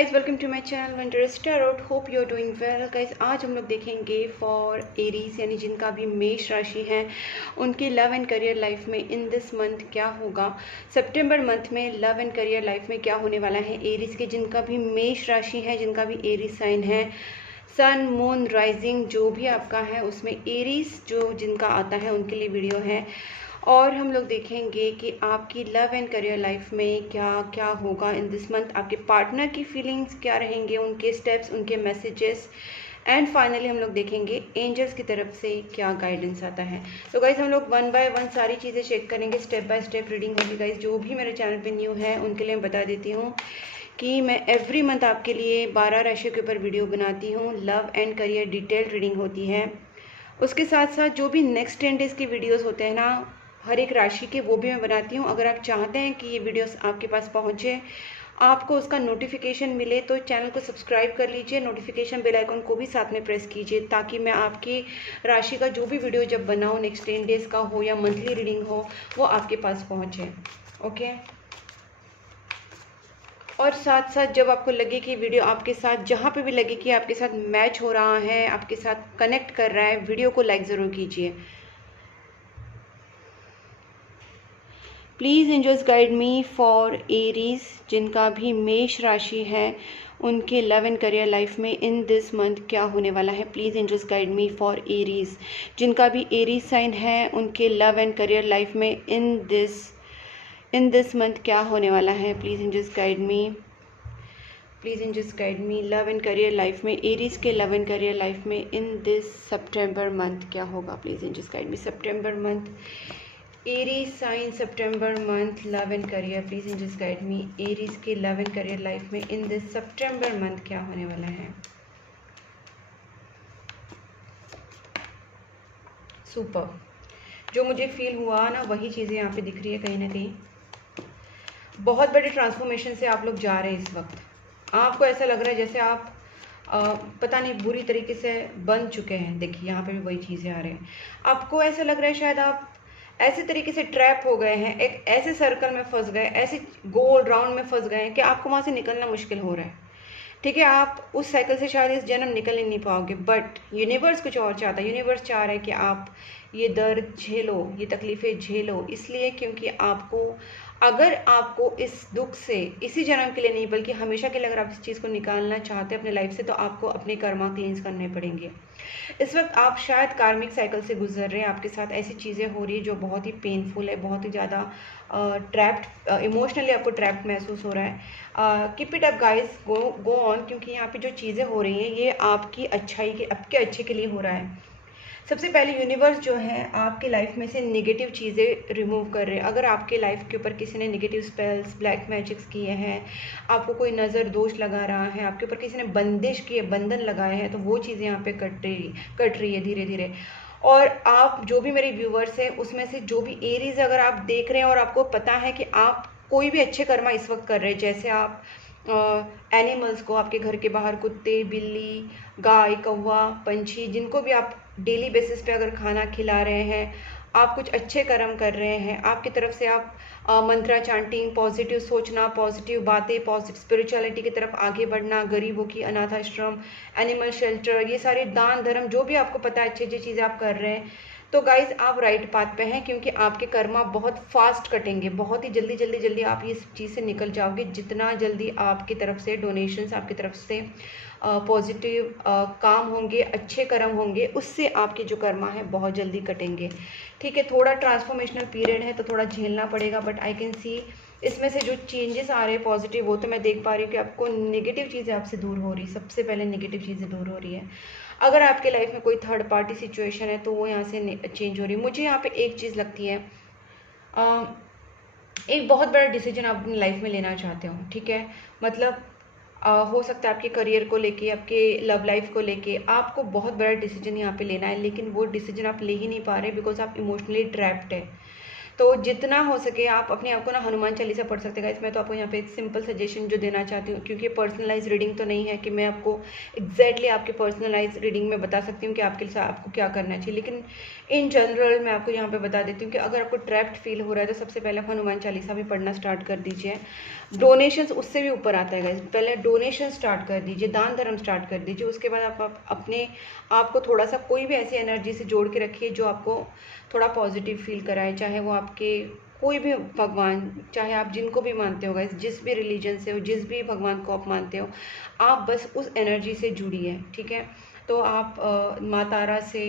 Guys, welcome to my channel Winters Tarot. Hope you are doing well. Guys, आज हम लोग देखेंगे for Aries यानी जिनका भी मेष राशि है उनकी लव एंड करियर लाइफ में इन दिस मंथ क्या होगा। सितंबर मंथ में लव एंड करियर लाइफ में क्या होने वाला है एरीज के, जिनका भी मेष राशि है, जिनका भी एरीज साइन है, सन मून राइजिंग जो भी आपका है उसमें एरीज जो जिनका आता है उनके लिए वीडियो है। और हम लोग देखेंगे कि आपकी लव एंड करियर लाइफ में क्या क्या होगा इन दिस मंथ, आपके पार्टनर की फीलिंग्स क्या रहेंगे, उनके स्टेप्स, उनके मैसेजेस, एंड फाइनली हम लोग देखेंगे एंजल्स की तरफ से क्या गाइडेंस आता है। तो गाइज, हम लोग वन बाय वन सारी चीज़ें चेक करेंगे, स्टेप बाय स्टेप रीडिंग होगी। गाइज, जो भी मेरे चैनल पे न्यू है उनके लिए मैं बता देती हूँ कि मैं एवरी मंथ आपके लिए 12 राशियों के ऊपर वीडियो बनाती हूँ। Love and career detail reading होती है। उसके साथ साथ जो भी नेक्स्ट 10 डेज़ के वीडियोस होते हैं ना हर एक राशि के, वो भी मैं बनाती हूँ। अगर आप चाहते हैं कि ये वीडियोस आपके पास पहुँचे, आपको उसका नोटिफिकेशन मिले, तो चैनल को सब्सक्राइब कर लीजिए, नोटिफिकेशन बेल आइकन को भी साथ में प्रेस कीजिए ताकि मैं आपकी राशि का जो भी वीडियो जब बनाऊँ, नेक्स्ट 10 डेज़ का हो या मंथली रीडिंग हो, वो आपके पास पहुँचे। ओके। और साथ साथ जब आपको लगे कि वीडियो आपके साथ, जहाँ पे भी लगे कि आपके साथ मैच हो रहा है, आपके साथ कनेक्ट कर रहा है, वीडियो को लाइक ज़रूर कीजिए। Please angels guide me for Aries जिनका भी मेष राशि है उनके लव एंड करियर लाइफ में इन दिस मंथ क्या होने वाला है। Please angels guide me for Aries जिनका भी एरीज साइन है उनके लव एंड करियर लाइफ में इन दिस मंथ क्या होने वाला है। Please angels guide me, please angels guide me love and career life में, एरीज के लव एंड करियर लाइफ में इन दिस सितंबर मंथ क्या होगा। प्लीज़ एंजल्स गाइड मी सितंबर मंथ, एरीज साइन सितंबर month love and career. Please angels guide me Aries के love and career life में इन दिस सितंबर मंथ क्या होने वाला है। सुपर। जो मुझे फील हुआ ना वही चीज़ें यहाँ पे दिख रही है। कहीं ना कहीं बहुत बड़े ट्रांसफॉर्मेशन से आप लोग जा रहे हैं इस वक्त। आपको ऐसा लग रहा है जैसे आप पता नहीं बुरी तरीके से बन चुके हैं। देखिए यहाँ पे भी वही चीज़ें आ रही हैं। आपको ऐसा लग रहा है शायद आप ऐसे तरीके से ट्रैप हो गए हैं, एक ऐसे सर्कल में फंस गए, ऐसे गोल राउंड में फंस गए हैं कि आपको वहाँ से निकलना मुश्किल हो रहा है। ठीक है, आप उस साइकिल से शायद इस जन्म निकल ही नहीं पाओगे, बट यूनिवर्स कुछ और चाहता है। यूनिवर्स चाह रहा है कि आप ये दर्द झेलो, ये तकलीफ़ें झेलो, इसलिए क्योंकि आपको, अगर आपको इस दुख से इसी जन्म के लिए नहीं बल्कि हमेशा के लिए अगर आप इस चीज़ को निकालना चाहते हैं अपने लाइफ से, तो आपको अपने कर्मा क्लींस करने पड़ेंगे। इस वक्त आप शायद कार्मिक साइकिल से गुजर रहे हैं, आपके साथ ऐसी चीज़ें हो रही है जो बहुत ही पेनफुल है, बहुत ही ज़्यादा ट्रैप्ड, इमोशनली आपको ट्रैप्ड महसूस हो रहा है। Keep it up guys, go on, क्योंकि यहाँ पे जो चीज़ें हो रही हैं ये आपकी अच्छाई के, आपके अच्छे के लिए हो रहा है। सबसे पहले यूनिवर्स जो है आपके लाइफ में से नेगेटिव चीज़ें रिमूव कर रहे हैं। अगर आपके लाइफ के ऊपर किसी ने नेगेटिव स्पेल्स, ब्लैक मैजिक्स किए हैं, आपको कोई नज़र दोष लगा रहा है, आपके ऊपर किसी ने बंदिश की है, बंधन लगाए हैं, तो वो चीज़ें यहाँ पे कट रही है धीरे धीरे। और आप जो भी मेरे व्यूवर्स हैं उसमें से जो भी एरीज अगर आप देख रहे हैं और आपको पता है कि आप कोई भी अच्छे कर्मा इस वक्त कर रहे हैं, जैसे आप एनिमल्स को, आपके घर के बाहर कुत्ते, बिल्ली, गाय, कौवा, पंछी, जिनको भी आप डेली बेसिस पे अगर खाना खिला रहे हैं, आप कुछ अच्छे कर्म कर रहे हैं, आपकी तरफ से आप मंत्रा चांटिंग, पॉजिटिव सोचना, पॉजिटिव बातें, पॉजिटिव स्पिरिचुअलिटी की तरफ आगे बढ़ना, गरीबों की अनाथ आश्रम, एनिमल शेल्टर, ये सारे दान धर्म जो भी आपको पता है अच्छी अच्छी चीज़ें आप कर रहे हैं, तो गाइज आप राइट पाथ पे हैं, क्योंकि आपके कर्मा बहुत फास्ट कटेंगे, बहुत ही जल्दी जल्दी जल्दी आप इस चीज़ से निकल जाओगे। जितना जल्दी आपकी तरफ से डोनेशंस, आपकी तरफ से पॉजिटिव काम होंगे, अच्छे कर्म होंगे, उससे आपके जो कर्मा है बहुत जल्दी कटेंगे। ठीक है, थोड़ा ट्रांसफॉर्मेशनल पीरियड है तो थोड़ा झेलना पड़ेगा, बट आई कैन सी इसमें से जो चेंजेस आ रहे हैं पॉजिटिव, वो तो मैं देख पा रही हूँ कि आपको नेगेटिव चीज़ें आपसे दूर हो रही, सबसे पहले नेगेटिव चीज़ें दूर हो रही है। अगर आपके लाइफ में कोई थर्ड पार्टी सिचुएशन है तो वो यहाँ से चेंज हो रही है। मुझे यहाँ पे एक चीज़ लगती है, एक बहुत बड़ा डिसीजन आप अपनी लाइफ में लेना चाहते हो। ठीक है, मतलब हो सकता है आपके करियर को लेके, आपके लव लाइफ को लेके आपको बहुत बड़ा डिसीजन यहाँ पे लेना है, लेकिन वो डिसीजन आप ले ही नहीं पा रहे बिकॉज आप इमोशनली ट्रैप्ड है। तो जितना हो सके आप अपने आप को ना हनुमान चालीसा पढ़ सकते हैं गाइस। मैं तो आपको यहाँ पे एक सिंपल सजेशन जो देना चाहती हूँ, क्योंकि पर्सनलाइज रीडिंग तो नहीं है कि मैं आपको एग्जैक्टली आपके पर्सनलाइज रीडिंग में बता सकती हूँ कि आपके लिए आपको क्या करना चाहिए, लेकिन इन जनरल मैं आपको यहाँ पे बता देती हूँ कि अगर आपको ट्रैप्ड फील हो रहा है तो सबसे पहले आप हनुमान चालीसा भी पढ़ना स्टार्ट कर दीजिए। डोनेशंस उससे भी ऊपर आता है गाइस, पहले डोनेशन स्टार्ट कर दीजिए, दान धर्म स्टार्ट कर दीजिए। उसके बाद आप अपने आप को थोड़ा सा कोई भी ऐसी एनर्जी से जोड़ के रखिए जो आपको थोड़ा पॉजिटिव फील कराए, चाहे वो आपके कोई भी भगवान, चाहे आप जिनको भी मानते हो गाइस, जिस भी रिलीजन से हो, जिस भी भगवान को आप मानते हो, आप बस उस एनर्जी से जुड़िए, ठीक है। तो आप माँ तारा से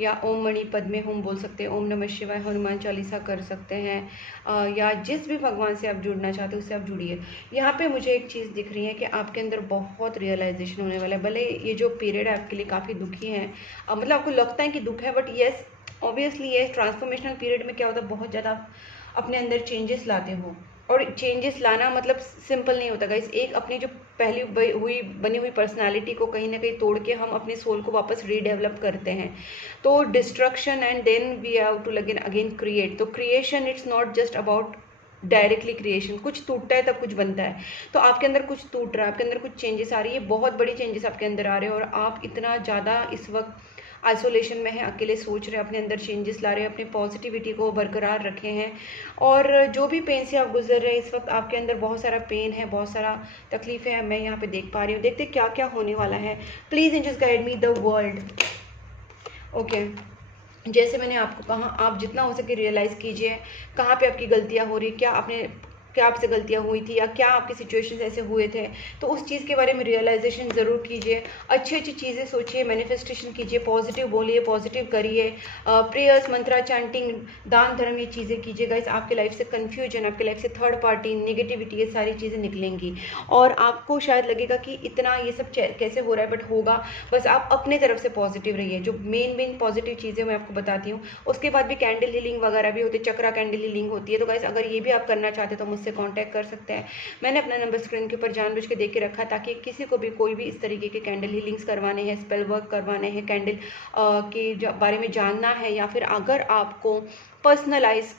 या ओम मणि पद्मे होम बोल सकते हैं, ओम नमः शिवाय, हनुमान चालीसा कर सकते हैं, या जिस भी भगवान से आप जुड़ना चाहते हो उससे आप जुड़िए। यहाँ पे मुझे एक चीज़ दिख रही है कि आपके अंदर बहुत रियलाइजेशन होने वाला है। भले ये जो पीरियड है आपके लिए काफ़ी दुखी है, मतलब आपको लगता है कि दुख है, बट येस ऑब्वियसली ये ट्रांसफॉर्मेशनल पीरियड में क्या होता है, बहुत ज़्यादा अपने अंदर चेंजेस लाते हो। और चेंजेस लाना मतलब सिंपल नहीं होता गाइस। एक अपनी जो पहली बनी हुई पर्सनालिटी को कहीं ना कहीं तोड़ के हम अपनी सोल को वापस रीडेवलप करते हैं। तो destruction and then we have to again create. तो creation it's not just about directly creation, कुछ टूटता है तब कुछ बनता है। तो आपके अंदर कुछ टूट रहा है, आपके अंदर कुछ चेंजेस आ रही है, बहुत बड़ी चेंजेस आपके अंदर आ रहे हैं, और आप इतना ज़्यादा इस वक्त आइसोलेशन में है, अकेले सोच रहे हैं, अपने अंदर चेंजेस ला रहे हैं, अपनी पॉजिटिविटी को बरकरार रखे हैं। और जो भी पेन से आप गुजर रहे हैं इस वक्त, आपके अंदर बहुत सारा पेन है, बहुत सारा तकलीफ है, मैं यहाँ पे देख पा रही हूँ। देखते क्या क्या होने वाला है। Please angels guide me the world. Okay, जैसे मैंने आपको कहा, आप जितना हो सके रियलाइज़ कीजिए कहाँ पे आपकी गलतियाँ हो रही, क्या आपसे गलतियाँ हुई थी, या क्या आपके सिचुएशंस ऐसे हुए थे, तो उस चीज़ के बारे में रियलाइजेशन ज़रूर कीजिए। अच्छी अच्छी चीज़ें सोचिए, मैनिफेस्टेशन कीजिए, पॉजिटिव बोलिए, पॉजिटिव करिए, प्रेयर्स, मंत्रा, चैंटिंग, दान धर्म, ये चीज़ें कीजिए गाइस। आपके लाइफ से कन्फ्यूजन, आपके लाइफ से थर्ड पार्टी, नेगेटिविटी, ये सारी चीज़ें निकलेंगी। और आपको शायद लगेगा कि इतना ये सब कैसे हो रहा है, बट होगा। बस आप अपने तरफ से पॉजिटिव रहिए। जो मेन पॉजिटिव चीज़ें मैं आपको बताती हूँ। उसके बाद भी कैंडल हीलिंग वगैरह भी होती है, चक्रा कैंडल हीलिंग होती है। तो गाइस अगर ये भी आप करना चाहते हो तो मुझसे कांटेक्ट कर सकते हैं। मैंने अपना नंबर स्क्रीन के ऊपर जानबूझ के दे के रखा, ताकि किसी को भी कोई भी इस तरीके के कैंडल हीलिंग्स करवाने हैं, स्पेल वर्क करवाने हैं, कैंडल के बारे में जानना है, या फिर अगर आपको पर्सनलाइज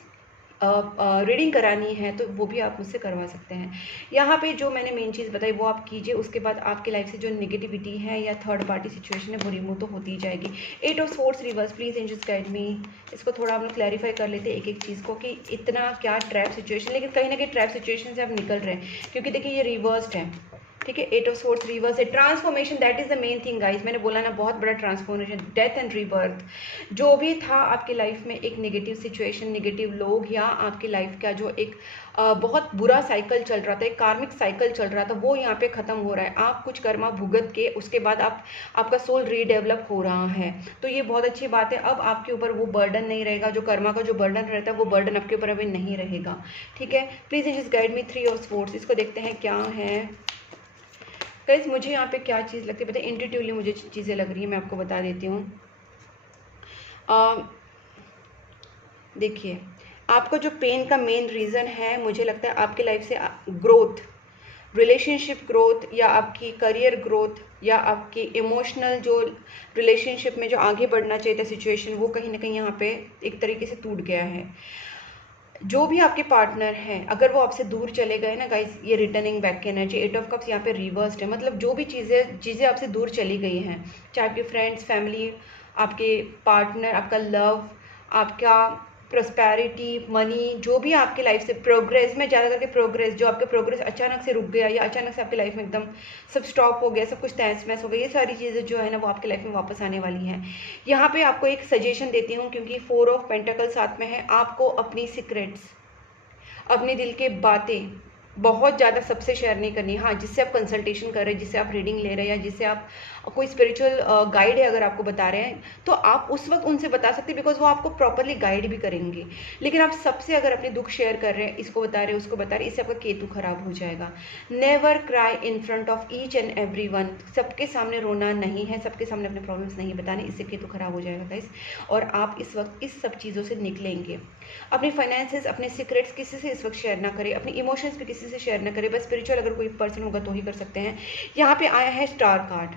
रीडिंग करानी है तो वो भी आप मुझसे करवा सकते हैं। यहाँ पे जो मैंने मेन चीज़ बताई वो आप कीजिए। उसके बाद आपकी लाइफ से जो नेगेटिविटी है या थर्ड पार्टी सिचुएशन है वो रिमूव तो होती ही जाएगी। 8 of swords reverse, please angels guide me. इसको थोड़ा हम लोग क्लैरिफाई कर लेते हैं एक एक चीज़ को, कि इतना क्या ट्रैप सिचुएशन, लेकिन कहीं ना कहीं ट्रैप सिचुएशन से आप निकल रहे हैं, क्योंकि देखिए ये रिवर्स्ड है, ठीक है। 8 ऑफ सोर्ड्स रिवर्स है, transformation, that is the main thing guys. मैंने बोला ना, बहुत बड़ा ट्रांसफॉर्मेशन, डेथ एंड रीबर्थ। जो भी था आपकी लाइफ में एक नेगेटिव सिचुएशन, नेगेटिव लोग, या आपकी लाइफ का जो एक बहुत बुरा साइकिल चल रहा था, एक कार्मिक साइकिल चल रहा था, वो यहाँ पे ख़त्म हो रहा है। आप कुछ कर्मा भुगत के उसके बाद आपका सोल रीडेवलप हो रहा है, तो ये बहुत अच्छी बात है। अब आपके ऊपर वो बर्डन नहीं रहेगा, जो कर्मा का जो बर्डन रहता है वो बर्डन आपके ऊपर अभी नहीं रहेगा, ठीक है। Please just guide me 3 of swords. इसको देखते हैं क्या है गाइस। मुझे यहाँ पे क्या चीज़ लगती है पता है, इंट्यूटिवली मुझे चीज़ें लग रही है, मैं आपको बता देती हूँ। देखिए, आपको जो पेन का मेन रीज़न है, मुझे लगता है आपकी लाइफ से ग्रोथ, रिलेशनशिप ग्रोथ, या आपकी करियर ग्रोथ, या आपकी इमोशनल जो रिलेशनशिप में जो आगे बढ़ना चाहिए था सिचुएशन, वो कहीं ना कहीं यहाँ पे एक तरीके से टूट गया है। जो भी आपके पार्टनर हैं, अगर वो आपसे दूर चले गए ना गाइस, ये रिटर्निंग बैक की एनर्जी, 8 ऑफ कप्स यहाँ पे रिवर्स्ड है। मतलब जो भी चीज़ें आपसे दूर चली गई हैं, चाहे आपके फ्रेंड्स, फैमिली, आपके पार्टनर, आपका लव, आपका प्रॉस्पेरिटी, मनी, जो भी आपकी लाइफ से प्रोग्रेस में, ज़्यादा करके प्रोग्रेस, जो आपका प्रोग्रेस अचानक से रुक गया, या अचानक से आपकी लाइफ में एकदम सब स्टॉप हो गया, सब कुछ तहस महस हो गया, ये सारी चीज़ें जो है ना वो आपकी लाइफ में वापस आने वाली हैं। यहाँ पे आपको एक सजेशन देती हूँ, क्योंकि 4 ऑफ पेंटिकल साथ में है। आपको अपनी सीक्रेट्स, अपने दिल के बातें बहुत ज़्यादा सबसे शेयर नहीं करनी। हाँ, जिससे आप कंसल्टेशन कर रहे हैं, जिससे आप रीडिंग ले रहे हैं, या जिससे आप कोई स्पिरिचुअल गाइड है अगर आपको बता रहे हैं, तो आप उस वक्त उनसे बता सकते हैं, बिकॉज वो आपको प्रॉपरली गाइड भी करेंगे। लेकिन आप सबसे अगर अपने दुख शेयर कर रहे हैं, इसको बता रहे हैं, उसको बता रहे हैं, इससे आपका केतु खराब हो जाएगा। Never cry in front of each and every one. सबके सामने रोना नहीं है, सबके सामने अपने प्रॉब्लम्स नहीं बताने, इससे केतु खराब हो जाएगा गाइस। और आप इस वक्त इस सब चीज़ों से निकलेंगे। अपने फाइनेंसेस, अपने सीक्रेट्स किसी से इस वक्त शेयर ना करें, अपनी इमोशंस भी किसी से शेयर ना करें। बस स्पिरिचुअल अगर कोई पर्सन होगा तो ही कर सकते हैं। यहाँ पे आया है स्टार कार्ड।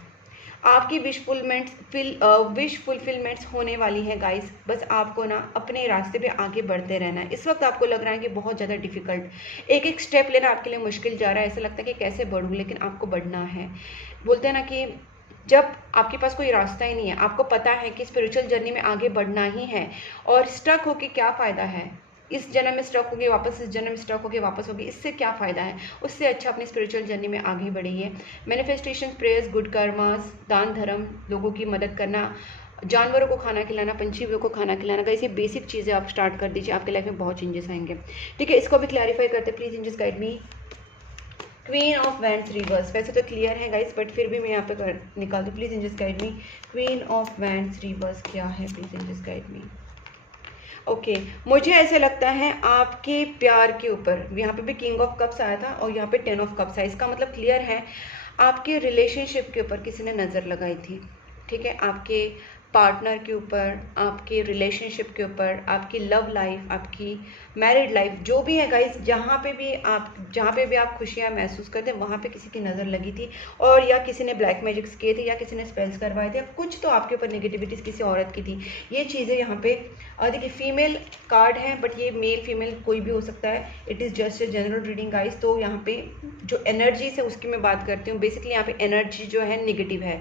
आपकी विश फुलफिलमेंट्स होने वाली है गाइस। बस आपको ना अपने रास्ते पे आगे बढ़ते रहना है। इस वक्त आपको लग रहा है कि बहुत ज़्यादा डिफ़िकल्ट, एक एक स्टेप लेना आपके लिए मुश्किल जा रहा है, ऐसा लगता है कि कैसे बढ़ूँ, लेकिन आपको बढ़ना है। बोलते हैं ना कि जब आपके पास कोई रास्ता ही नहीं है, आपको पता है कि स्पिरिचुअल जर्नी में आगे बढ़ना ही है, और स्टक होके क्या फ़ायदा है, इस जन्म में स्टक होगी वापस इस जन्म में स्टक होगी वापस होगी, इससे क्या फ़ायदा है। उससे अच्छा अपनी स्पिरिचुअल जर्नी में आगे बढ़िए। मैनिफेस्टेशन, प्रेयर्स, गुड कर्मास, दान धर्म, लोगों की मदद करना, जानवरों को खाना खिलाना, पंछियों को खाना खिलाना, कैसी बेसिक चीज़ें आप स्टार्ट कर दीजिए, आपके लाइफ में बहुत चेंजेस आएंगे। ठीक है, इसको भी क्लैरिफाई करते, please angels guide me. Queen of wands reverse, वैसे तो क्लियर है गाइस, बट फिर भी मैं यहाँ पे निकाल दूँ, please angels guide me. Queen of wands reverse क्या है, please angels guide me. Okay, मुझे ऐसे लगता है आपके प्यार के ऊपर, यहाँ पे भी किंग ऑफ कप्स आया था और यहाँ पे 10 ऑफ कप्स है, इसका मतलब क्लियर है आपके रिलेशनशिप के ऊपर किसी ने नज़र लगाई थी। ठीक है, आपके पार्टनर के ऊपर, आपके रिलेशनशिप के ऊपर, आपकी लव लाइफ, आपकी मैरिड लाइफ, जो भी है गाइस, जहाँ पे भी आप खुशियाँ महसूस करते हैं वहाँ पे किसी की नज़र लगी थी, और या किसी ने ब्लैक मैजिक्स किए थे, या किसी ने स्पेल्स करवाए थे, कुछ तो आपके ऊपर नेगेटिविटीज़ किसी औरत की थी। ये चीज़ें यहाँ पे देखिए, फीमेल कार्ड है बट ये मेल फीमेल कोई भी हो सकता है, it is just a general reading guys. तो यहाँ पे जो एनर्जी से उसकी मैं बात करती हूँ, बेसिकली यहाँ पे एनर्जी जो है नेगेटिव है,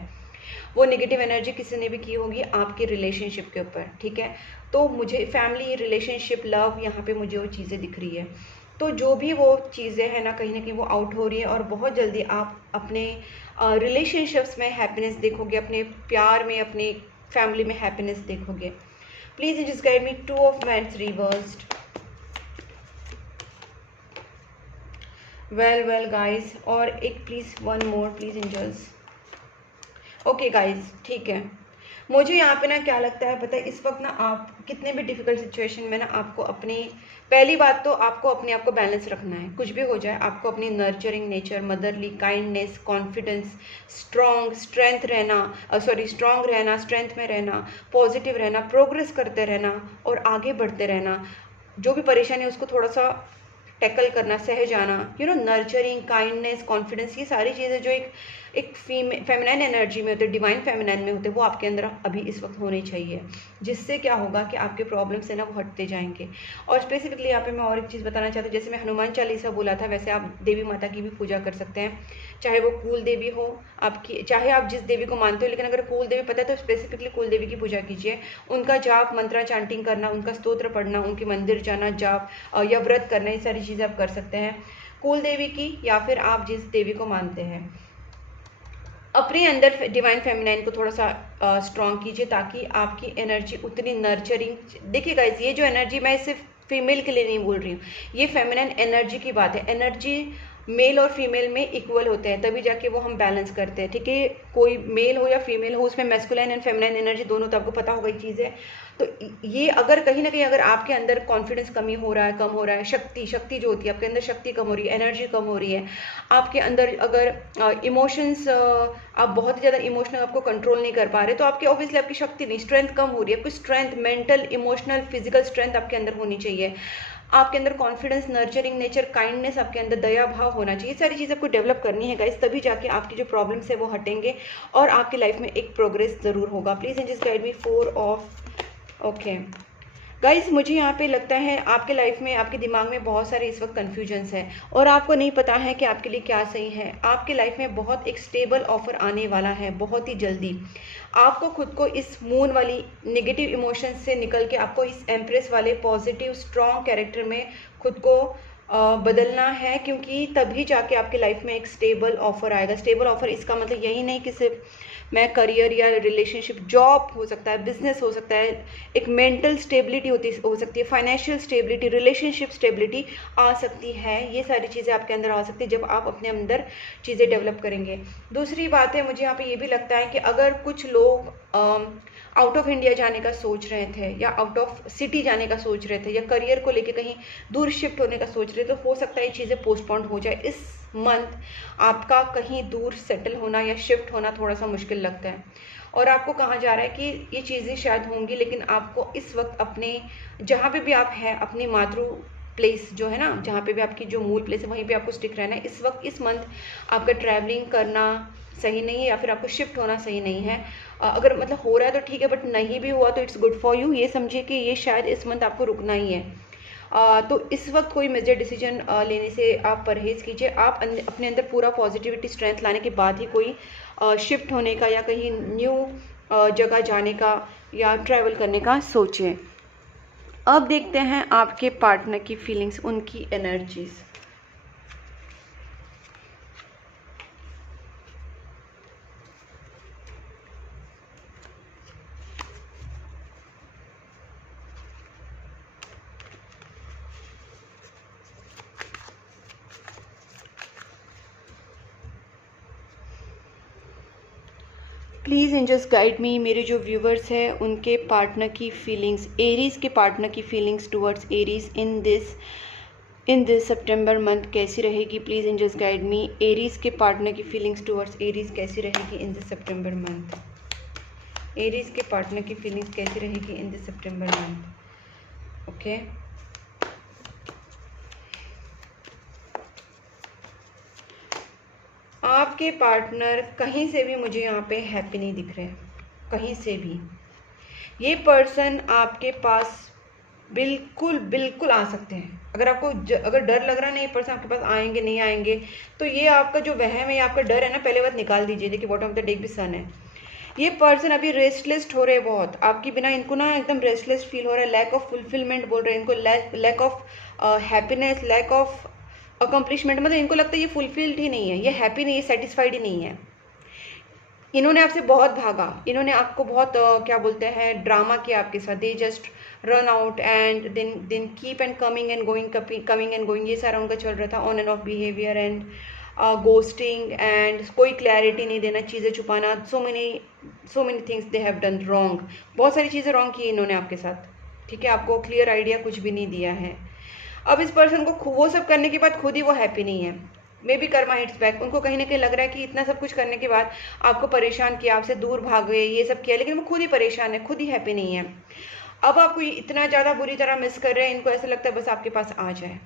वो नेगेटिव एनर्जी किसी ने भी की होगी आपके रिलेशनशिप के ऊपर। ठीक है, तो मुझे फैमिली, रिलेशनशिप, लव, यहाँ पे मुझे वो चीज़ें दिख रही है। तो जो भी वो चीज़ें हैं ना कहीं वो आउट हो रही है, और बहुत जल्दी आप अपने रिलेशनशिप्स में हैप्पीनेस देखोगे, अपने प्यार में, अपने फैमिली में हैप्पीनेस देखोगे। Please just guide me. 2 of wands reversed, well guys, और एक please one more please angels. Okay guys, ठीक है, मुझे यहाँ पे ना क्या लगता है पता है, इस वक्त ना आप कितने भी डिफिकल्ट सिचुएशन में ना आपको अपनी, पहली बात तो आपको अपने आप को बैलेंस रखना है, कुछ भी हो जाए आपको अपनी nurturing nature, motherly kindness, confidence, strength रहना, स्ट्रेंथ में रहना, पॉजिटिव रहना, प्रोग्रेस करते रहना और आगे बढ़ते रहना। जो भी परेशानी है उसको थोड़ा सा टैकल करना, सह जाना, नर्चरिंग, काइंडनेस, कॉन्फिडेंस, ये सारी चीज़ें जो एक फेमिनाइन एनर्जी में होते हैं, डिवाइन फेमिनाइन में होते हैं, वो आपके अंदर अभी इस वक्त होने चाहिए, जिससे क्या होगा कि आपके प्रॉब्लम्स है ना वो हटते जाएंगे। और स्पेसिफिकली यहाँ पे मैं और एक चीज़ बताना चाहती हूँ, जैसे मैं हनुमान चालीसा बोला था, वैसे आप देवी माता की भी पूजा कर सकते हैं, चाहे वो कुल देवी हो आपकी, चाहे आप जिस देवी को मानते हो, लेकिन अगर कुल देवी पता है तो स्पेसिफिकली कुल देवी की पूजा कीजिए, उनका जाप मंत्रा चांटिंग करना, उनका स्तोत्र पढ़ना, उनके मंदिर जाना, जाप या व्रत करना, ये सारी चीज़ें आप कर सकते हैं कुल देवी की, या फिर आप जिस देवी को मानते हैं। अपने अंदर डिवाइन फेमिनाइन को थोड़ा सा स्ट्रॉन्ग कीजिए, ताकि आपकी एनर्जी उतनी नर्चरिंग, देखिए गाइस, ये जो एनर्जी, मैं सिर्फ फीमेल के लिए नहीं बोल रही हूँ, ये फेमिनाइन एनर्जी की बात है। एनर्जी मेल और फीमेल में इक्वल होते हैं, तभी जाके वो हम बैलेंस करते हैं। ठीक है, कोई मेल हो या फीमेल हो, उसमें मैस्कुलाइन एंड फेमिनाइन एनर्जी दोनों, तो आपको पता होगा ये चीज़ है। तो ये अगर कहीं ना कहीं अगर आपके अंदर कॉन्फिडेंस कम हो रहा है, शक्ति जो होती है आपके अंदर, शक्ति कम हो रही है, एनर्जी कम हो रही है आपके अंदर, अगर इमोशंस आप बहुत ही ज़्यादा इमोशनल आपको कंट्रोल नहीं कर पा रहे, तो आपकी ऑब्वियसली आपकी शक्ति नहीं, स्ट्रेंथ कम हो रही है, कुछ strength, mental, emotional, physical strength आपके अंदर होनी चाहिए, आपके अंदर कॉन्फिडेंस, नर्चरिंग नेचर, काइंडनेस, आपके अंदर दया भाव होना चाहिए। सारी चीज़ आपको डेवलप करनी है गाइस, तभी जाके आपकी जो प्रॉब्लम्स है वो हटेंगे और आपकी लाइफ में एक प्रोग्रेस ज़रूर होगा। Please just guide me. 4 of, okay guys, मुझे यहाँ पे लगता है आपके लाइफ में, आपके दिमाग में बहुत सारे इस वक्त कन्फ्यूजन्स है और आपको नहीं पता है कि आपके लिए क्या सही है। आपके लाइफ में बहुत एक स्टेबल ऑफर आने वाला है बहुत ही जल्दी। आपको खुद को इस मून वाली नेगेटिव इमोशंस से निकल के आपको इस एम्प्रेस वाले पॉजिटिव स्ट्रॉन्ग कैरेक्टर में खुद को बदलना है, क्योंकि तभी जाके आपके लाइफ में एक स्टेबल ऑफर आएगा। स्टेबल ऑफर इसका मतलब यही नहीं कि सिर्फ मैं करियर या रिलेशनशिप, जॉब हो सकता है, बिजनेस हो सकता है, एक मेंटल स्टेबिलिटी हो सकती है, फाइनेंशियल स्टेबिलिटी, रिलेशनशिप स्टेबिलिटी आ सकती है। ये सारी चीज़ें आपके अंदर आ सकती है जब आप अपने अंदर चीज़ें डेवलप करेंगे। दूसरी बात है, मुझे यहाँ पे ये भी लगता है कि अगर कुछ लोग आउट ऑफ इंडिया जाने का सोच रहे थे या आउट ऑफ सिटी जाने का सोच रहे थे या करियर को लेके कहीं दूर शिफ्ट होने का सोच रहे थे, तो हो सकता है ये चीज़ें पोस्टपोन हो जाए। इस मंथ आपका कहीं दूर सेटल होना या शिफ्ट होना थोड़ा सा मुश्किल लगता है और आपको कहा जा रहा है कि ये चीज़ें शायद होंगी, लेकिन आपको इस वक्त अपने जहाँ पे भी आप हैं, अपनी मातृ प्लेस जो है ना, जहाँ पे भी आपकी जो मूल प्लेस है वहीं पे आपको स्टिक रहना है। इस वक्त इस मंथ आपका ट्रैवलिंग करना, सही नहीं है, या फिर आपको शिफ्ट होना सही नहीं है। अगर मतलब हो रहा है तो ठीक है, बट नहीं भी हुआ तो इट्स गुड फॉर यू। ये समझिए कि ये शायद इस मंथ आपको रुकना ही है। तो इस वक्त कोई मेजर डिसीजन लेने से आप परहेज़ कीजिए। आप अपने अंदर पूरा पॉजिटिविटी स्ट्रेंथ लाने के बाद ही कोई शिफ्ट होने का या कहीं न्यू जगह जाने का या ट्रैवल करने का सोचें। अब देखते हैं आपके पार्टनर की फीलिंग्स, उनकी energies. Please angels guide me. मेरे जो व्यूवर्स हैं उनके पार्टनर की फीलिंग्स, एरीज़ के पार्टनर की feelings towards Aries in this सितंबर मंथ कैसी रहेगी। Please angels guide me. Aries के पार्टनर की फीलिंग्स टुवर्ड्स एरीज़ कैसी रहेगी इन दिस सितंबर मंथ। एरीज़ के पार्टनर की फीलिंग्स कैसी रहेगी इन दिस सितंबर मंथ। ओके, आपके पार्टनर कहीं से भी मुझे यहाँ पे हैप्पी नहीं दिख रहे, कहीं से भी। ये पर्सन आपके पास बिल्कुल बिल्कुल आ सकते हैं। अगर आपको अगर डर लग रहा है ना ये पर्सन आपके पास आएंगे नहीं आएंगे, तो ये आपका जो वहम है, आपका डर है ना, पहले बात निकाल दीजिए। देखिए बॉटम ऑफ द डेक भी सन है। ये पर्सन अभी रेस्टलेस हो रहे हैं बहुत आपकी बिना। इनको ना एकदम रेस्टलेस फील हो रहा है, लैक ऑफ फुलफिलमेंट बोल रहे हैं इनको, lack of happiness, lack of accomplishment. मतलब इनको लगता है ये फुलफिल्ड ही नहीं है, ये हैप्पी नहीं है, सेटिस्फाइड ही नहीं है। इन्होंने आपसे बहुत भागा, इन्होंने आपको बहुत क्या बोलते हैं, ड्रामा किया आपके साथ। They just run out and then keep and coming and going, coming and going, ये सारा उनका चल रहा था। On and off behaviour and ghosting and कोई क्लैरिटी नहीं देना, चीज़ें छुपाना। So many things they have done wrong. बहुत सारी चीज़ें रॉन्ग की इन्होंने आपके साथ, ठीक है। आपको क्लियर आइडिया कुछ भी नहीं दिया है। अब इस पर्सन को वो सब करने के बाद खुद ही वो हैप्पी नहीं है। May be Karma hits back. उनको कहीं ना कहीं लग रहा है कि इतना सब कुछ करने के बाद आपको परेशान किया, आपसे दूर भाग गए, ये सब किया, लेकिन वो खुद ही परेशान है, खुद ही हैप्पी नहीं है। अब आपको इतना ज़्यादा बुरी तरह मिस कर रहे हैं, इनको ऐसा लगता है बस आपके पास आ जाए।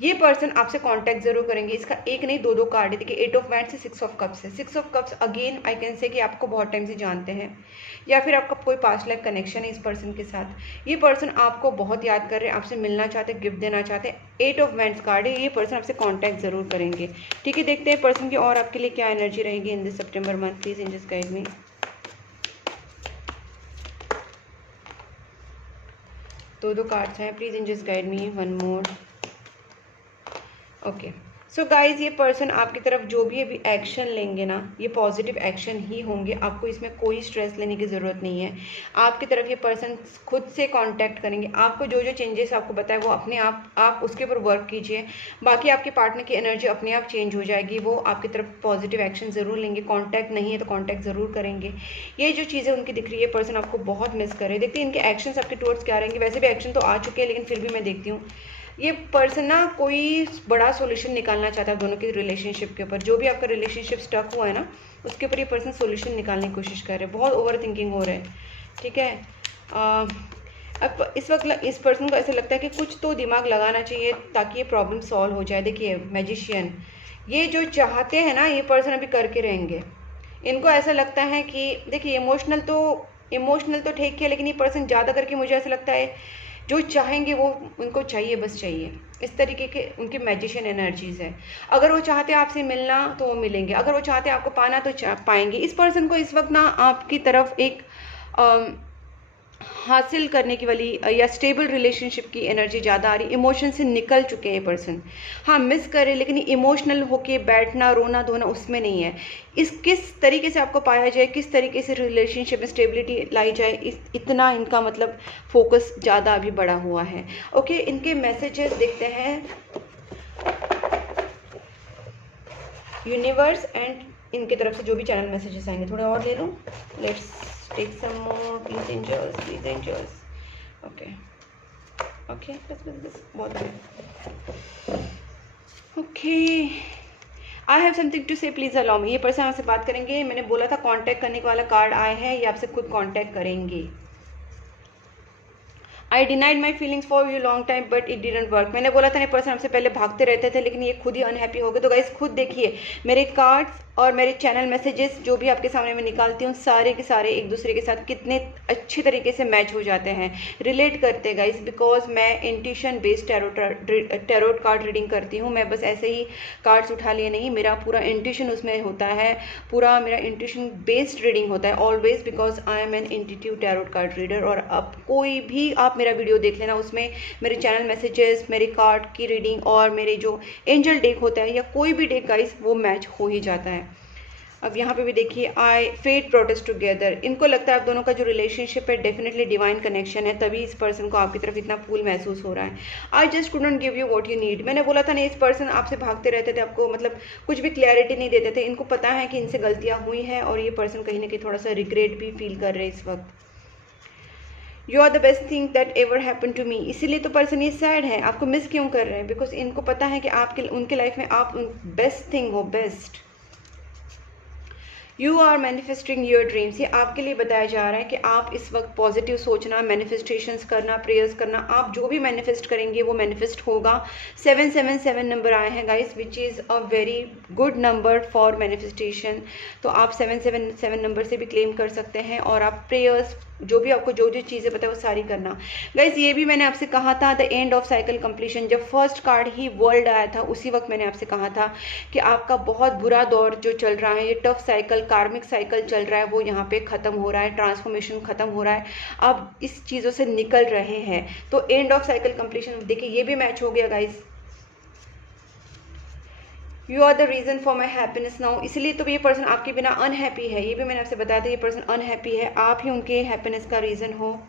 ये पर्सन आपसे कांटेक्ट जरूर करेंगे। इसका एक नहीं दो कार्ड है। देखिए 8 ऑफ वांड्स से 6 ऑफ कप्स है। 6 of cups again I can say कि आपको बहुत टाइम से जानते हैं, या फिर आपका कोई पास्ट लाइफ कनेक्शन है इस पर्सन के साथ। ये पर्सन आपको बहुत याद कर रहे हैं, आपसे मिलना चाहते हैं, गिफ्ट देना चाहते हैं। 8 ऑफ वांड्स कार्ड है। ये पर्सन आपसे कांटेक्ट जरूर करेंगे, ठीक है। देखते हैं पर्सन की और आपके लिए क्या एनर्जी रहेगी इन दिस सितंबर month. Please angels guide me. दो कार्ड्स हैं। Please angels guide me. One more. Okay so guys, ये पर्सन आपकी तरफ जो भी अभी एक्शन लेंगे ना, ये पॉजिटिव एक्शन ही होंगे। आपको इसमें कोई स्ट्रेस लेने की ज़रूरत नहीं है। आपकी तरफ ये पर्सन खुद से कांटेक्ट करेंगे। आपको जो जो चेंजेस आपको बताए वो अपने आप उसके ऊपर वर्क कीजिए। बाकी आपके पार्टनर की एनर्जी अपने आप चेंज हो जाएगी। वो आपकी तरफ पॉजिटिव एक्शन ज़रूर लेंगे। कॉन्टैक्ट नहीं है तो कॉन्टैक्ट ज़रूर करेंगे। ये जो चीज़ें उनकी दिख रही है, पर्सन आपको बहुत मिस करे। देखते हैं इनके एक्शंस आपके टुवर्ड्स क्या रहेंगे। वैसे भी एक्शन तो आ चुके हैं, लेकिन फिर भी मैं देखती हूँ ये पर्सन ना कोई बड़ा सॉल्यूशन निकालना चाहता है दोनों के रिलेशनशिप के ऊपर। जो भी आपका रिलेशनशिप स्टक हुआ है ना, उसके ऊपर ये पर्सन सॉल्यूशन निकालने की कोशिश कर रहे हैं। बहुत ओवर थिंकिंग हो रहा है, ठीक है। अब इस वक्त इस पर्सन को ऐसा लगता है कि कुछ तो दिमाग लगाना चाहिए ताकि ये प्रॉब्लम सॉल्व हो जाए। देखिए मैजिशियन, ये जो चाहते हैं ना ये पर्सन अभी करके रहेंगे। इनको ऐसा लगता है कि देखिए इमोशनल तो ठीक है, लेकिन ये पर्सन ज़्यादा करके मुझे ऐसा लगता है जो चाहेंगे वो उनको चाहिए, बस चाहिए। इस तरीके के उनकी मैजिशियन एनर्जीज़ है। अगर वो चाहते हैं आपसे मिलना तो वो मिलेंगे, अगर वो चाहते हैं आपको पाना तो पाएंगे। इस पर्सन को इस वक्त ना आपकी तरफ एक हासिल करने की वाली या स्टेबल रिलेशनशिप की एनर्जी ज़्यादा आ रही। इमोशन से निकल चुके हैं ये पर्सन। हाँ मिस करे, लेकिन इमोशनल होके बैठना रोना धोना उसमें नहीं है। किस तरीके से आपको पाया जाए, किस तरीके से रिलेशनशिप में स्टेबिलिटी लाई जाए, इतना इनका मतलब फोकस ज़्यादा अभी बढ़ा हुआ है। ओके, इनके मैसेजेस देखते हैं यूनिवर्स एंड इनके तरफ से जो भी चैनल मैसेजेस आएंगे। थोड़ा और ले लूँ, let's take some more, please angels, please angels. Okay बस बहुत है। Okay, I have something to say, please allow me। ये पर्सन आपसे बात करेंगे। मैंने बोला था कांटेक्ट करने का वाला कार्ड आए हैं, ये आपसे खुद कांटेक्ट करेंगे। I denied my feelings for you long time but it didn't work। मैंने बोला था ये पर्सन आपसे पहले भागते रहते थे, लेकिन ये खुद ही अनहैप्पी हो गए। तो गाइस खुद देखिए मेरे कार्ड्स और मेरे चैनल मैसेजेस जो भी आपके सामने मैं निकालती हूँ सारे के सारे एक दूसरे के साथ कितने अच्छे तरीके से मैच हो जाते हैं, रिलेट करते गाइस, बिकॉज मैं intuition based tarot card reading करती हूँ। मैं बस ऐसे ही कार्ड्स उठा लिए नहीं, मेरा पूरा इंट्यूशन उसमें होता है, पूरा मेरा इंट्यूशन बेस्ड रीडिंग होता है always, because I am an intuitive tarot card reader. और अब कोई भी आप मेरा वीडियो देख लेना, उसमें मेरे चैनल मैसेजेस, मेरे कार्ड की रीडिंग और मेरे जो एंजल डेक होता है या कोई भी डेक गाइस वो मैच हो ही जाता है। अब यहाँ पे भी देखिए, आई फेट प्रोटेस्ट टुगेदर, इनको लगता है आप दोनों का जो रिलेशनशिप है डेफिनेटली डिवाइन कनेक्शन है, तभी इस पर्सन को आपकी तरफ इतना पुल महसूस हो रहा है। I just couldn't give you what you need, मैंने बोला था ना इस पर्सन आपसे भागते रहते थे, आपको मतलब कुछ भी क्लैरिटी नहीं देते थे। इनको पता है कि इनसे गलतियाँ हुई हैं और ये पर्सन कहीं ना कहीं थोड़ा सा रिग्रेट भी फील कर रहे हैं इस वक्त। You are the best thing that ever happen to me, इसीलिए तो पर्सन ये सैड है, आपको मिस क्यों कर रहे हैं, बिकॉज इनको पता है कि आपके उनके लाइफ में आप बेस्ट थिंग हो, best. You are manifesting your dreams, ये आपके लिए बताया जा रहा है कि आप इस वक्त पॉजिटिव सोचना, मैनिफेस्टेशंस करना, प्रेयर्स करना, आप जो भी मैनिफेस्ट करेंगे वो मैनिफेस्ट होगा। 777 नंबर आए हैं guys, which is a very good number for manifestation. तो आप 777 नंबर से भी क्लेम कर सकते हैं और आप प्रेयर्स जो भी आपको जो जो चीज़ें पता है वो सारी करना। गाइज ये भी मैंने आपसे कहा था, the end of cycle completion, जब फर्स्ट कार्ड ही वर्ल्ड आया था उसी वक्त मैंने आपसे कहा था कि आपका बहुत बुरा दौर जो चल रहा है, ये टफ साइकिल, कार्मिक साइकिल चल रहा है, वो यहाँ पे ख़त्म हो रहा है, ट्रांसफॉर्मेशन ख़त्म हो रहा है, आप इस चीज़ों से निकल रहे हैं। तो एंड ऑफ साइकिल कंप्लीशन, देखिए ये भी मैच हो गया guys. You are the reason for my happiness now, इसलिए तो ये पर्सन आपके बिना अनहैप्पी है, ये भी मैंने आपसे बताया था, ये पर्सन अनहैप्पी है, आप ही उनके हैप्पीनेस का रीज़न हो।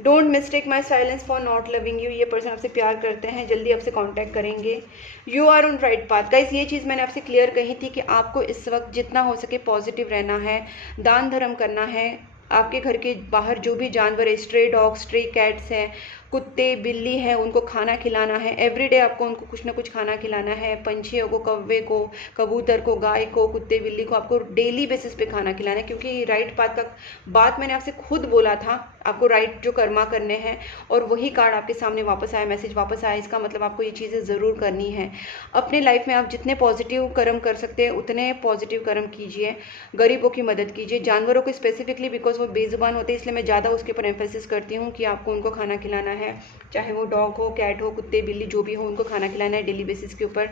Don't mistake my silence for not loving you, ये पर्सन आपसे प्यार करते हैं, जल्दी आपसे कांटेक्ट करेंगे। You are on right path, guys ये चीज़ मैंने आपसे क्लियर कही थी कि आपको इस वक्त जितना हो सके पॉजिटिव रहना है, दान धर्म करना है। आपके घर के बाहर जो भी जानवर है, स्ट्रे डॉग, स्ट्रे कैट्स हैं, कुत्ते बिल्ली हैं, उनको खाना खिलाना है, एवरीडे आपको उनको कुछ ना कुछ खाना खिलाना है। पंछियों को, कौवे को, कबूतर को, गाय को, कुत्ते बिल्ली को आपको डेली बेसिस पे खाना खिलाना है, क्योंकि राइट पाथ का बात मैंने आपसे खुद बोला था, आपको राइट जो कर्मा करने हैं, और वही कार्ड आपके सामने वापस आया, मैसेज वापस आया, इसका मतलब आपको ये चीज़ें ज़रूर करनी है। अपने लाइफ में आप जितने पॉजिटिव कर्म कर सकते हैं उतने पॉजिटिव कर्म कीजिए, गरीबों की मदद कीजिए, जानवरों को स्पेसिफिकली, बिकॉज वो बेजुबान होते हैं इसलिए मैं ज़्यादा उसके ऊपर एम्फेसिस करती हूँ कि आपको उनको खाना खिलाना है, चाहे वो डॉग हो, कैट हो, कुत्ते बिल्ली जो भी हो, उनको खाना खिलाना है डेली बेसिस के ऊपर।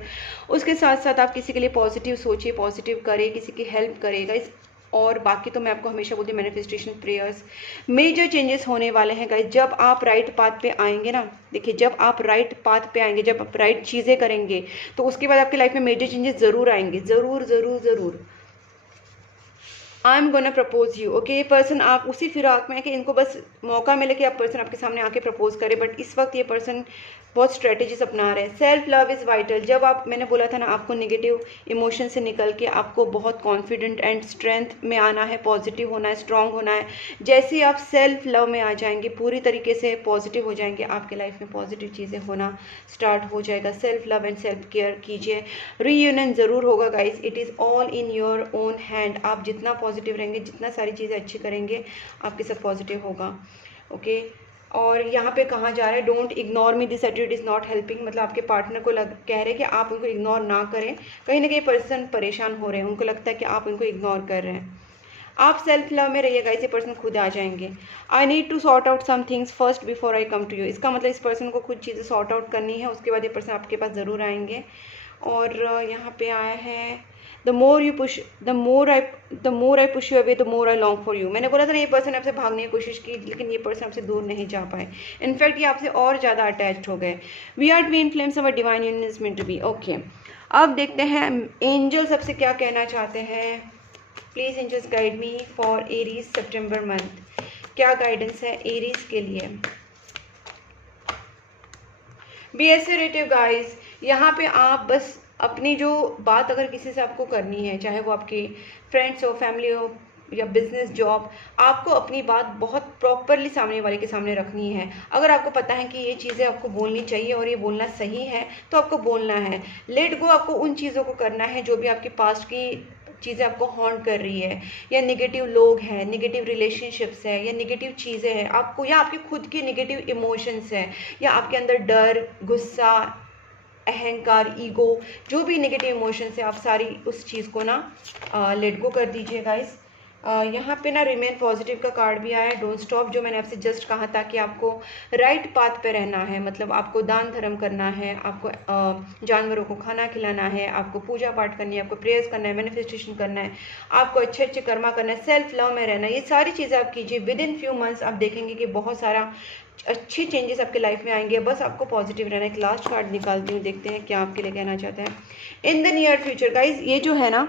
उसके साथ साथ आप किसी के लिए पॉजिटिव सोचिए, पॉजिटिव करें, किसी की हेल्प करेगा इस। और बाकी तो मैं आपको हमेशा बोलती हूँ मैनिफेस्टेशन प्रेयर्स, मेजर चेंजेस होने वाले हैं गाइस जब आप राइट पाथ पे आएंगे ना। देखिए जब आप राइट पाथ पे आएंगे, जब आप राइट चीज़ें करेंगे तो उसके बाद आपकी लाइफ में मेजर चेंजेस ज़रूर आएंगे, ज़रूर ज़रूर ज़रूर। I am gonna propose you, okay. ये पर्सन आप उसी फिराक में है कि इनको बस मौका मिले कि आप पर्सन आपके सामने आके प्रपोज करे, बट इस वक्त ये पर्सन बहुत स्ट्रेटेजीज अपना रहे हैं। सेल्फ लव इज़ वाइटल, जब आप, मैंने बोला था ना, आपको नेगेटिव इमोशन से निकल के आपको बहुत कॉन्फिडेंट एंड स्ट्रेंथ में आना है, पॉजिटिव होना है, स्ट्रांग होना है। जैसे ही आप सेल्फ लव में आ जाएंगे, पूरी तरीके से पॉजिटिव हो जाएंगे, आपके लाइफ में पॉजिटिव चीज़ें होना स्टार्ट हो जाएगा। Self love and self care कीजिए, रीयूनियन ज़रूर होगा guys, it is all in your own hand. आप जितना पॉजिटिव रहेंगे, जितना सारी चीज़ें अच्छी करेंगे, आपके साथ पॉजिटिव होगा, ओके। और यहाँ पे कहा जा रहा है, don't ignore me, this attitude is not helping, मतलब आपके पार्टनर को कह रहे हैं कि आप उनको इग्नोर ना करें। कहीं ना कहीं पर्सन परेशान हो रहे हैं, उनको लगता है कि आप उनको इग्नोर कर रहे हैं। आप सेल्फ लव में रहिएगा, इसे पर्सन खुद आ जाएंगे। I need to sort out some things first before I come to you, इसका मतलब इस पर्सन को कुछ चीज़ें सॉर्ट आउट करनी है, उसके बाद ये पर्सन आपके पास ज़रूर आएंगे। और यहाँ पे आया है, the more I push you away the more I long for you. मैंने बोला था ना, ये पर्सन आपसे भागने की कोशिश की, लेकिन ये पर्सन आपसे दूर नहीं जा पाए, इनफैक्ट ये आपसे और ज़्यादा अटैच्ड हो गए। We are twin flames, our divine union is meant to be, okay. अब देखते हैं एंजल्स सबसे क्या कहना चाहते हैं। Please angels guide me for Aries सितंबर मंथ, क्या गाइडेंस है एरीज के लिए। बी एसरेटिव गाइज, यहाँ पे आप बस अपनी जो बात अगर किसी से आपको करनी है, चाहे वो आपके फ्रेंड्स हो, फैमिली हो या बिजनेस, जॉब, आपको अपनी बात बहुत प्रॉपरली सामने वाले के सामने रखनी है। अगर आपको पता है कि ये चीज़ें आपको बोलनी चाहिए और ये बोलना सही है, तो आपको बोलना है। लेट गो, आपको उन चीज़ों को करना है जो भी आपके पास्ट की चीज़ें आपको हॉन्ट कर रही है, या नेगेटिव लोग हैं, नेगेटिव रिलेशनशिप्स है, या नेगेटिव चीज़ें हैं आपको, या आपकी खुद की नेगेटिव इमोशंस हैं, या आपके अंदर डर, गुस्सा, अहंकार, ईगो, जो भी नेगेटिव इमोशंस है आप सारी उस चीज़ को ना लेट गो कर दीजिए गाइस। यहाँ पे ना रिमेन पॉजिटिव का कार्ड भी आया है, डोंट स्टॉप, जो मैंने आपसे जस्ट कहा था कि आपको राइट पाथ पे रहना है, मतलब आपको दान धर्म करना है, आपको जानवरों को खाना खिलाना है, आपको पूजा पाठ करनी है, आपको प्रेयर्स करना है, मैनिफेस्टेशन करना है, आपको अच्छे अच्छे कर्मा करना है, सेल्फ लव में रहना है, ये सारी चीज़ें आप कीजिए। विद इन फ्यू मंथ्स आप देखेंगे कि बहुत सारा अच्छे चेंजेस आपके लाइफ में आएंगे। बस आपको पॉजिटिव रहना है। एक लास्ट कार्ड निकालती हूँ, देखते हैं क्या आपके लिए कहना चाहता है। In the near future guys, ये जो है ना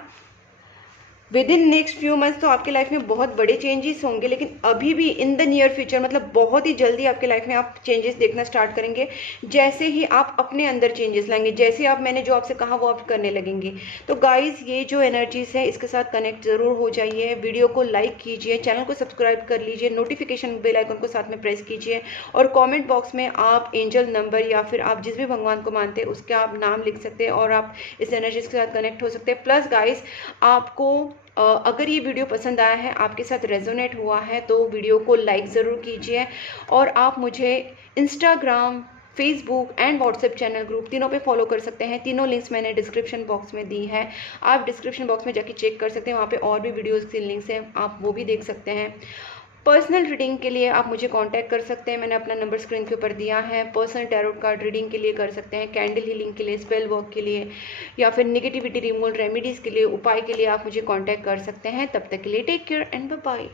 with in next few months तो आपके लाइफ में बहुत बड़े चेंजेस होंगे, लेकिन अभी भी इन द नियर फ्यूचर मतलब बहुत ही जल्दी आपके लाइफ में आप चेंजेस देखना स्टार्ट करेंगे। जैसे ही आप अपने अंदर चेंजेस लाएंगे, जैसे आप मैंने जो आपसे कहा वो आप करने लगेंगे। तो गाइज ये जो एनर्जीज है इसके साथ कनेक्ट जरूर हो जाइए। वीडियो को लाइक कीजिए, चैनल को सब्सक्राइब कर लीजिए, नोटिफिकेशन बेल आइकन को साथ में प्रेस कीजिए, और कॉमेंट बॉक्स में आप एंजल नंबर या फिर आप जिस भी भगवान को मानते हैं उसका आप नाम लिख सकते हैं और आप इस एनर्जीज के साथ कनेक्ट हो सकते हैं। प्लस गाइज आपको अगर ये वीडियो पसंद आया है, आपके साथ रेजोनेट हुआ है, तो वीडियो को लाइक ज़रूर कीजिए। और आप मुझे Instagram, Facebook and WhatsApp channel group तीनों पे फॉलो कर सकते हैं। तीनों लिंक्स मैंने डिस्क्रिप्शन बॉक्स में दी है, आप डिस्क्रिप्शन बॉक्स में जाके चेक कर सकते हैं, वहाँ पे और भी वीडियोज़ की लिंक्स हैं, आप वो भी देख सकते हैं। पर्सनल रीडिंग के लिए आप मुझे कांटेक्ट कर सकते हैं, मैंने अपना नंबर स्क्रीन के ऊपर दिया है। पर्सनल टैरोट कार्ड रीडिंग के लिए कर सकते हैं, कैंडल हीलिंग के लिए, स्पेल वर्क के लिए, या फिर नेगेटिविटी रिमूवल रेमेडीज़ के लिए, उपाय के लिए आप मुझे कांटेक्ट कर सकते हैं। तब तक के लिए take care and bye bye.